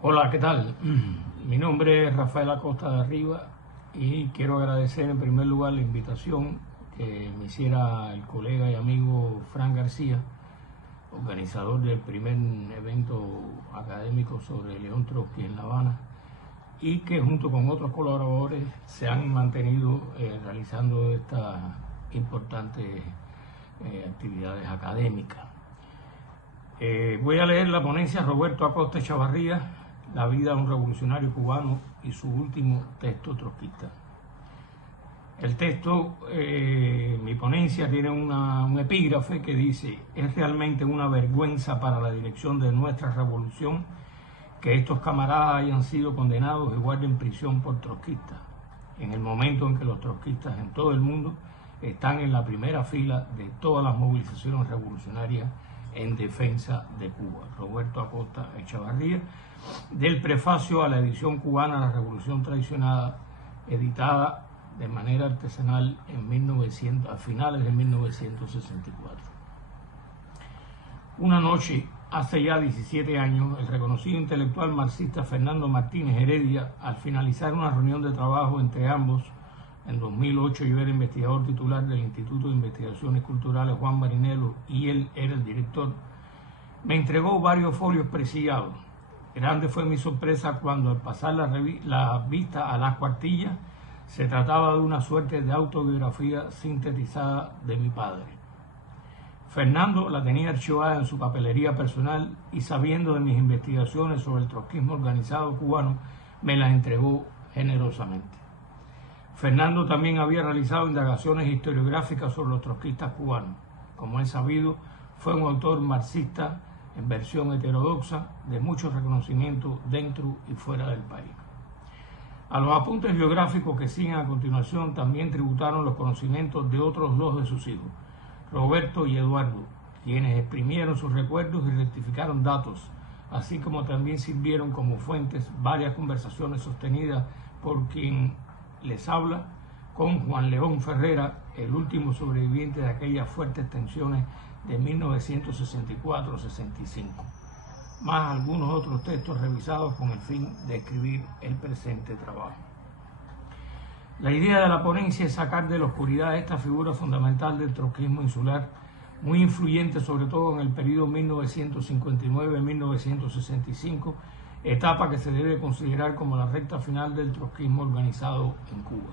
Hola, ¿qué tal? Mi nombre es Rafael Acosta de Arriba y quiero agradecer en primer lugar la invitación que me hiciera el colega y amigo Fran García, organizador del primer evento académico sobre León Trotsky en La Habana, y que junto con otros colaboradores se han mantenido realizando estas importantes actividades académicas. Voy a leer la ponencia Roberto Acosta Echavarría, La vida de un revolucionario cubano y su último texto trotskista. El texto, mi ponencia tiene un epígrafe que dice: es realmente una vergüenza para la dirección de nuestra revolución que estos camaradas hayan sido condenados y guarden prisión por trotskistas, en el momento en que los trotskistas en todo el mundo están en la primera fila de todas las movilizaciones revolucionarias en defensa de Cuba. Roberto Acosta Echavarría, del prefacio a la edición cubana La Revolución Traicionada, editada de manera artesanal a finales de 1964. Una noche, hace ya 17 años, el reconocido intelectual marxista Fernando Martínez Heredia, al finalizar una reunión de trabajo entre ambos, en 2008 yo era investigador titular del Instituto de Investigaciones Culturales Juan Marinelo y él era el director, me entregó varios folios presillados. Grande fue mi sorpresa cuando al pasar la vista a las cuartillas se trataba de una suerte de autobiografía sintetizada de mi padre. Fernando la tenía archivada en su papelería personal y, sabiendo de mis investigaciones sobre el trotskismo organizado cubano, me la entregó generosamente. Fernando también había realizado indagaciones historiográficas sobre los trotskistas cubanos. Como es sabido, fue un autor marxista en versión heterodoxa de mucho reconocimiento dentro y fuera del país. A los apuntes biográficos que siguen a continuación también tributaron los conocimientos de otros dos de sus hijos, Roberto y Eduardo, quienes exprimieron sus recuerdos y rectificaron datos, así como también sirvieron como fuentes varias conversaciones sostenidas por quien les habla con Juan León Ferrera, el último sobreviviente de aquellas fuertes tensiones de 1964-65, más algunos otros textos revisados con el fin de escribir el presente trabajo. La idea de la ponencia es sacar de la oscuridad esta figura fundamental del trotskismo insular, muy influyente sobre todo en el periodo 1959-1965, etapa que se debe considerar como la recta final del trotskismo organizado en Cuba.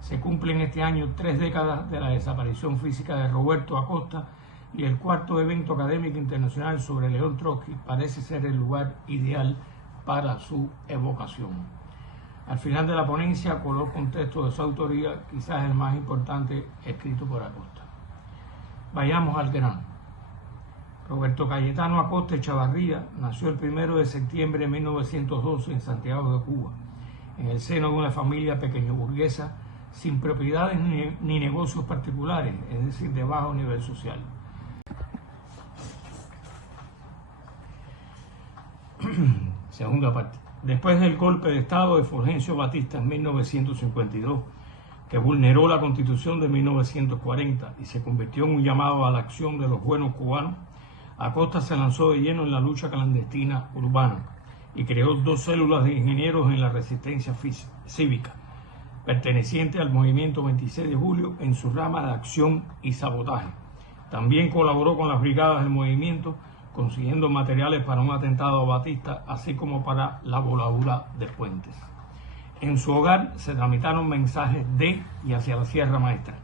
Se cumplen este año 3 décadas de la desaparición física de Roberto Acosta y el cuarto evento académico internacional sobre León Trotsky parece ser el lugar ideal para su evocación. Al final de la ponencia coloco un texto de su autoría, quizás el más importante escrito por Acosta. Vayamos al grano. Roberto Cayetano Acosta Echavarría nació el 1 de septiembre de 1912 en Santiago de Cuba, en el seno de una familia pequeño burguesa sin propiedades ni negocios particulares, es decir, de bajo nivel social. Segunda parte. Después del golpe de Estado de Fulgencio Batista en 1952, que vulneró la Constitución de 1940 y se convirtió en un llamado a la acción de los buenos cubanos, Acosta se lanzó de lleno en la lucha clandestina urbana y creó dos células de ingenieros en la resistencia cívica, perteneciente al movimiento 26 de julio en su rama de acción y sabotaje. También colaboró con las brigadas del movimiento, consiguiendo materiales para un atentado a Batista, así como para la voladura de puentes. En su hogar se tramitaron mensajes de y hacia la Sierra Maestra,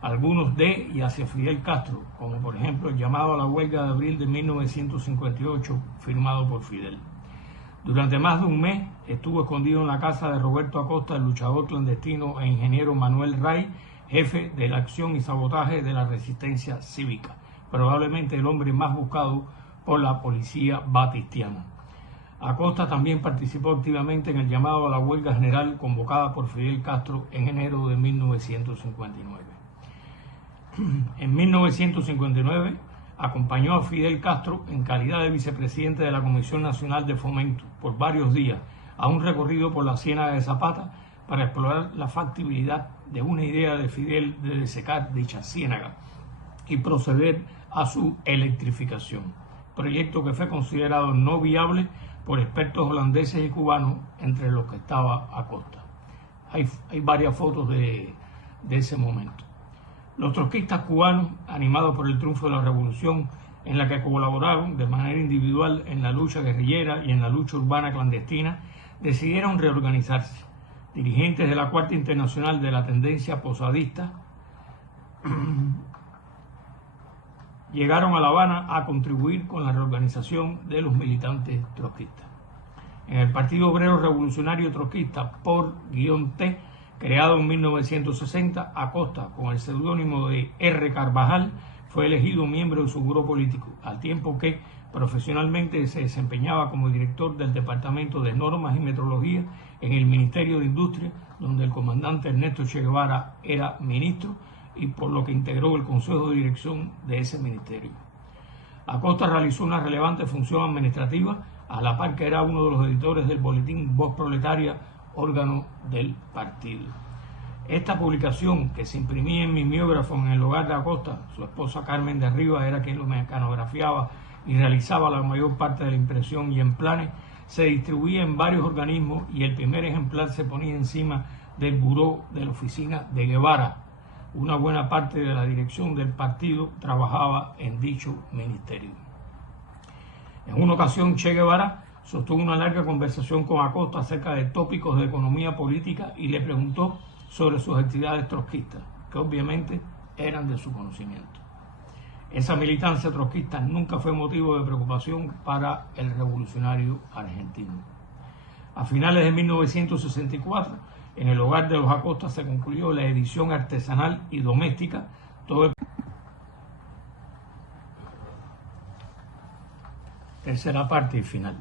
algunos de y hacia Fidel Castro, como por ejemplo el llamado a la huelga de abril de 1958, firmado por Fidel. Durante más de un mes estuvo escondido en la casa de Roberto Acosta, el luchador clandestino e ingeniero Manuel Ray, jefe de la acción y sabotaje de la resistencia cívica, probablemente el hombre más buscado por la policía batistiana. Acosta también participó activamente en el llamado a la huelga general convocada por Fidel Castro en enero de 1959. En 1959 acompañó a Fidel Castro en calidad de vicepresidente de la Comisión Nacional de Fomento por varios días a un recorrido por la Ciénaga de Zapata para explorar la factibilidad de una idea de Fidel de desecar dicha ciénaga y proceder a su electrificación. proyecto que fue considerado no viable por expertos holandeses y cubanos, entre los que estaba Acosta. Hay varias fotos de ese momento. Los trotskistas cubanos, animados por el triunfo de la revolución, en la que colaboraron de manera individual en la lucha guerrillera y en la lucha urbana clandestina, decidieron reorganizarse. Dirigentes de la Cuarta Internacional de la tendencia posadista llegaron a La Habana a contribuir con la reorganización de los militantes trotskistas. En el Partido Obrero Revolucionario Trotskista por-T, creado en 1960, Acosta, con el seudónimo de R. Carvajal, fue elegido miembro de su grupo político, al tiempo que profesionalmente se desempeñaba como director del Departamento de Normas y Metrología en el Ministerio de Industria, donde el comandante Ernesto Che Guevara era ministro, y por lo que integró el Consejo de Dirección de ese ministerio. Acosta realizó una relevante función administrativa, a la par que era uno de los editores del boletín Voz Proletaria, órgano del partido. Esta publicación, que se imprimía en mimeógrafo en el hogar de Acosta, su esposa Carmen de Rivas era quien lo mecanografiaba y realizaba la mayor parte de la impresión y emplanes, se distribuía en varios organismos y el primer ejemplar se ponía encima del buró de la oficina de Guevara. Una buena parte de la dirección del partido trabajaba en dicho ministerio. En una ocasión, Che Guevara sostuvo una larga conversación con Acosta acerca de tópicos de economía política y le preguntó sobre sus actividades trotskistas, que obviamente eran de su conocimiento. Esa militancia trotskista nunca fue motivo de preocupación para el revolucionario argentino. A finales de 1964, en el hogar de los Acosta se concluyó la edición artesanal y doméstica. Tercera parte y final.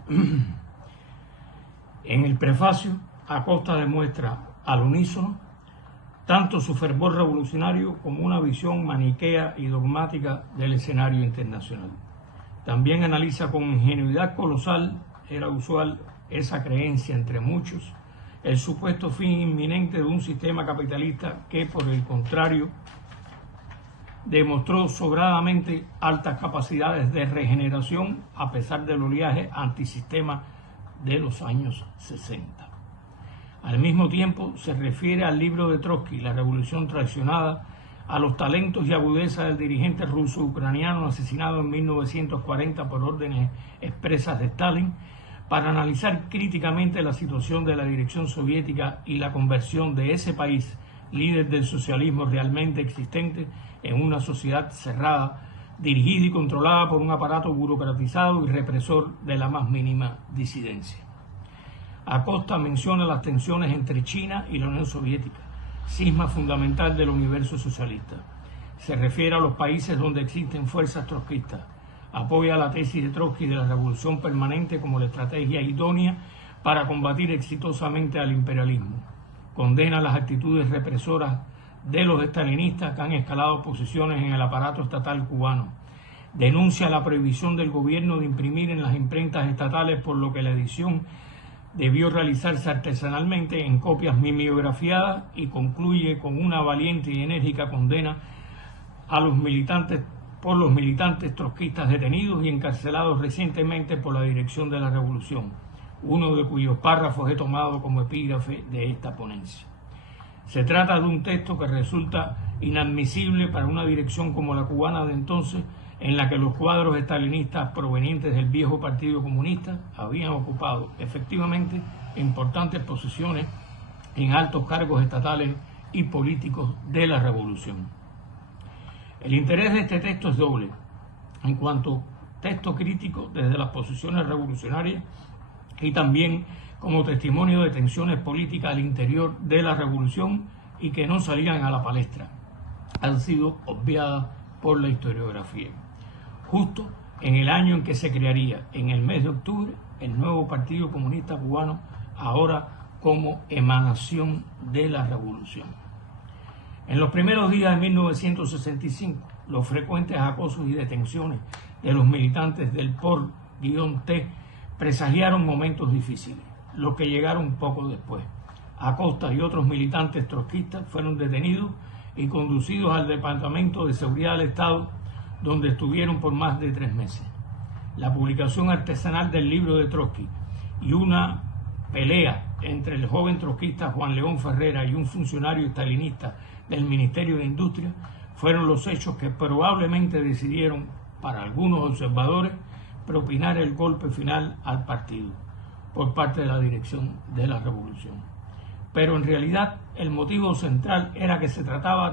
En el prefacio, Acosta demuestra al unísono tanto su fervor revolucionario como una visión maniquea y dogmática del escenario internacional. También analiza con ingenuidad colosal, era usual esa creencia entre muchos, el supuesto fin inminente de un sistema capitalista que, por el contrario, demostró sobradamente altas capacidades de regeneración a pesar del oleaje antisistema de los años 60. Al mismo tiempo, se refiere al libro de Trotsky, La Revolución Traicionada, a los talentos y agudeza del dirigente ruso-ucraniano asesinado en 1940 por órdenes expresas de Stalin, para analizar críticamente la situación de la dirección soviética y la conversión de ese país, líder del socialismo realmente existente, en una sociedad cerrada, dirigida y controlada por un aparato burocratizado y represor de la más mínima disidencia. Acosta menciona las tensiones entre China y la Unión Soviética, cisma fundamental del universo socialista. Se refiere a los países donde existen fuerzas trotskistas. Apoya la tesis de Trotsky de la revolución permanente como la estrategia idónea para combatir exitosamente al imperialismo. Condena las actitudes represoras de los estalinistas que han escalado posiciones en el aparato estatal cubano. Denuncia la prohibición del gobierno de imprimir en las imprentas estatales, por lo que la edición debió realizarse artesanalmente en copias mimeografiadas, y concluye con una valiente y enérgica condena a los militantes trotskistas detenidos y encarcelados recientemente por la dirección de la revolución, uno de cuyos párrafos he tomado como epígrafe de esta ponencia. Se trata de un texto que resulta inadmisible para una dirección como la cubana de entonces, en la que los cuadros estalinistas provenientes del viejo Partido Comunista habían ocupado efectivamente importantes posiciones en altos cargos estatales y políticos de la revolución. El interés de este texto es doble, en cuanto texto crítico desde las posiciones revolucionarias y también como testimonio de tensiones políticas al interior de la revolución y que no salían a la palestra. Han sido obviadas por la historiografía. Justo en el año en que se crearía, en el mes de octubre, el nuevo Partido Comunista Cubano, ahora como emanación de la revolución. En los primeros días de 1965, los frecuentes acosos y detenciones de los militantes del por-T presagiaron momentos difíciles, los que llegaron poco después. Acosta y otros militantes trotskistas fueron detenidos y conducidos al Departamento de Seguridad del Estado, donde estuvieron por más de 3 meses. la publicación artesanal del libro de Trotsky y una pelea entre el joven trotskista Juan León Ferrera y un funcionario estalinista del Ministerio de Industria fueron los hechos que probablemente decidieron, para algunos observadores, propinar el golpe final al partido por parte de la dirección de la revolución. Pero en realidad el motivo central era que se trataba